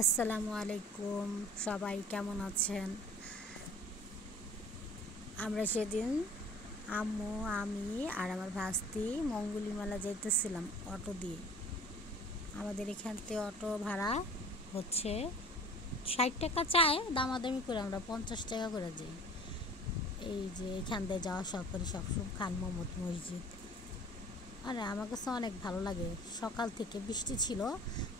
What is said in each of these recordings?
আসসালামু আলাইকুম, সবাই কেমন আছেন? আমরা সেদিন আম্মু, আমি আর আমার ভাস্তি মঙ্গলিমালা যেতেছিলাম অটো দিয়ে। আমাদের এখান থেকে অটো ভাড়া হচ্ছে 60 টাকা, চায় দামাদামি করে আমরা 50 টাকা করে যাই। এই যে এখান দিয়ে যাওয়া সরকারি সবসময় খান মোহাম্মদ মসজিদ। আরে আমার কাছে অনেক ভালো লাগে। সকাল থেকে বৃষ্টি ছিল,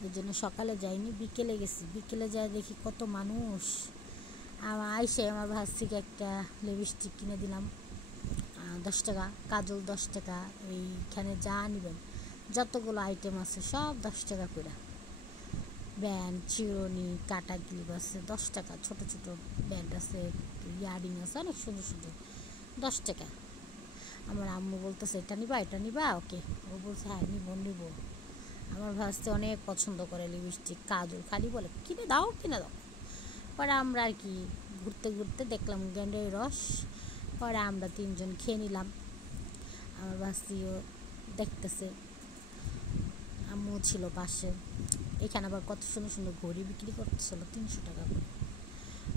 এর জন্য সকালে যাইনি, বিকেলে গেছি। বিকেলে যাই দেখি কত মানুষ। আমার আইসে আমার ভাস্তিকে একটা লিপস্টিক কিনে দিলাম 10 টাকা, কাজল 10 টাকা। এইখানে যা নিবেন যতগুলো আইটেম আছে সব 10 টাকা করে। ব্যান্ড, চিরুনি, কাটা ক্লিপ আছে 10 টাকা, ছোট ছোট ব্যান্ড আছে, ইয়ারিং আছে অনেক সুন্দর সুন্দর, 10 টাকা। আমার আম্মু বলতেছে এটা নিবা, এটা নিবা, ওকে। ও বলছে হ্যাঁ নিব নিব। আমার ভাস্তে অনেক পছন্দ করে লিপস্টিক, কাজল, খালি বলে কিনে দাও কিনে দাও। পরে আমরা আর কি ঘুরতে ঘুরতে দেখলাম গেন্ডের রস। পরে আমরা তিনজন খেয়ে নিলাম। আমার ভাস্তিও দেখতেছে, আম্মু ছিল পাশে। এখানে আবার কত সুন্দর সুন্দর ঘড়ি বিক্রি করতেছিল 300 টাকা করে।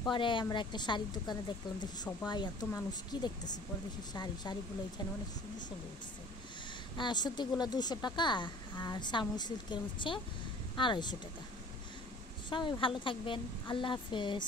পরে আমরা একটা শাড়ির দোকানে দেখলাম, দেখি সবাই এত মানুষ কি দেখতেছে। পরে দেখি শাড়িগুলো এখানে অনেক সুন্দর সুন্দর উঠছে। সুতিগুলো 200 টাকা, আর সামুই সিল্কের হচ্ছে 250 টাকা। সবাই ভালো থাকবেন, আল্লাহ হাফেজ।